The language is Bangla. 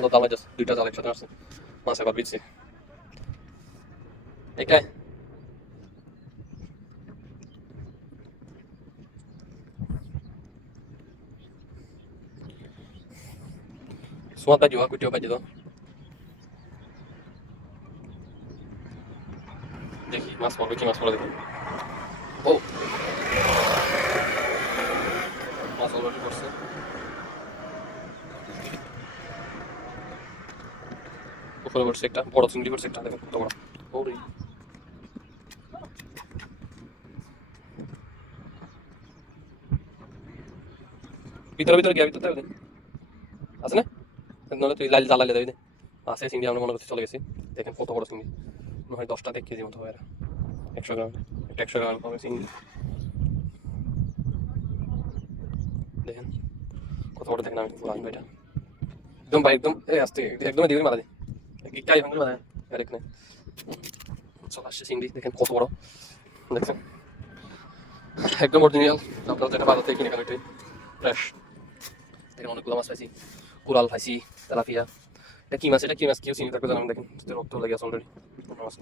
সুন্দর জাল যাচ্ছে, দুইটা জাল একসাথে আসছে, মাছ একবার বিচ্ছে এটাই। সোয়াদ বাজি হওয়া কুটিও বাজি তো দেখি মাছ পড়বে কি মাছ পড়ে দেখি। ও মাছ অলরেডি পড়ছে, উপরে পড়ছে একটা বড় চিংড়ি পড়ছে একটা, দেখেন কত বড়। ওরে ভিতরে ভিতরে গিয়া ভিতরে দেবে আছে না, নাহলে তুই লাল জ্বালালে দেবে আছে চিংড়ি, আমরা মনে করছি চলে গেছি। দেখেন কত বড় চিংড়ি, মনে হয় 10টা 1 কেজি মতো হয়, 100 গ্রাম, একটা 100 গ্রাম হবে চিংড়ি। দেখেন কত বড়, দেখেন আমি পুরো এটা একদম ভাই একদম এই আসতে একদম দিকে মারা যায়, গিটাই ভাঙলে মারা যায় আর এখানে চলে আসছে চিংড়ি, দেখেন কত বড়, দেখছেন একদম অরিজিনাল, আপনারা যেটা বাজার থেকে কিনে খান ওইটাই ফ্রেশ। দেখেন অনেকগুলো মাছ পাইছি, কোরাল পাইছি, তেলাপিয়া। এটা কি মাছ, এটা কি মাছ কেউ চিনি থাকবে জানাবেন। দেখেন রক্ত লেগে আছে অলরেডি মাছ।